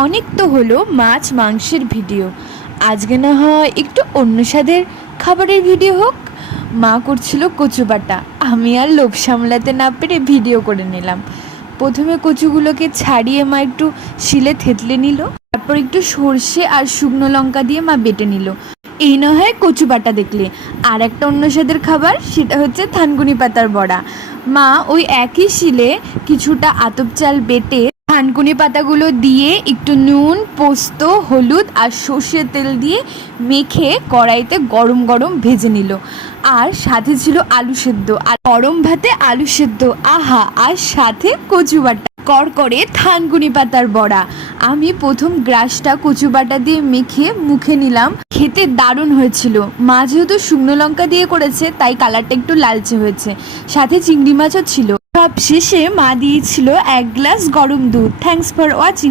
অনেক তো হলো মাছ মাংসের ভিডিও, আজকে না হয় একটু অন্য স্বাদের খাবারের ভিডিও হোক। মা করছিল কচু বাটা, আমি আর লোভ সামলাতে না পেরে ভিডিও করে নিলাম। প্রথমে কচুগুলোকে ছাড়িয়ে মা একটু শিলে থেতলে নিল, তারপর একটু সর্ষে আর শুকনো লঙ্কা দিয়ে মা বেটে নিল। এই না হয় কচু বাটা দেখলে। আর একটা অন্য স্বাদের খাবার, সেটা হচ্ছে থানকুনি পাতার বড়া। মা ওই একই শিলে কিছুটা আতপ চাল বেটে থানকুনি পাতাগুলো দিয়ে একটু নুন, পোস্ত, হলুদ আর সর্ষের তেল দিয়ে মেখে কড়াইতে গরম গরম ভেজে নিল। আর সাথে ছিল আলু সেদ্ধ, আর গরম ভাতে আলু সেদ্ধ, আহা! আর সাথে কচু বাটা, করকরে থানকুনি পাতার বড়া। আমি প্রথম গ্রাসটা কচু বাটা দিয়ে মেখে মুখে নিলাম, খেতে দারুণ হয়েছিল। মা যেহেতু শুকনো লঙ্কা দিয়ে করেছে তাই কালারটা একটু লালচে হয়েছে, সাথে চিংড়ি মাছও ছিল। সব শেষে মা দিয়েছিল 1 গ্লাস গরম দুধ। Thanks for watching.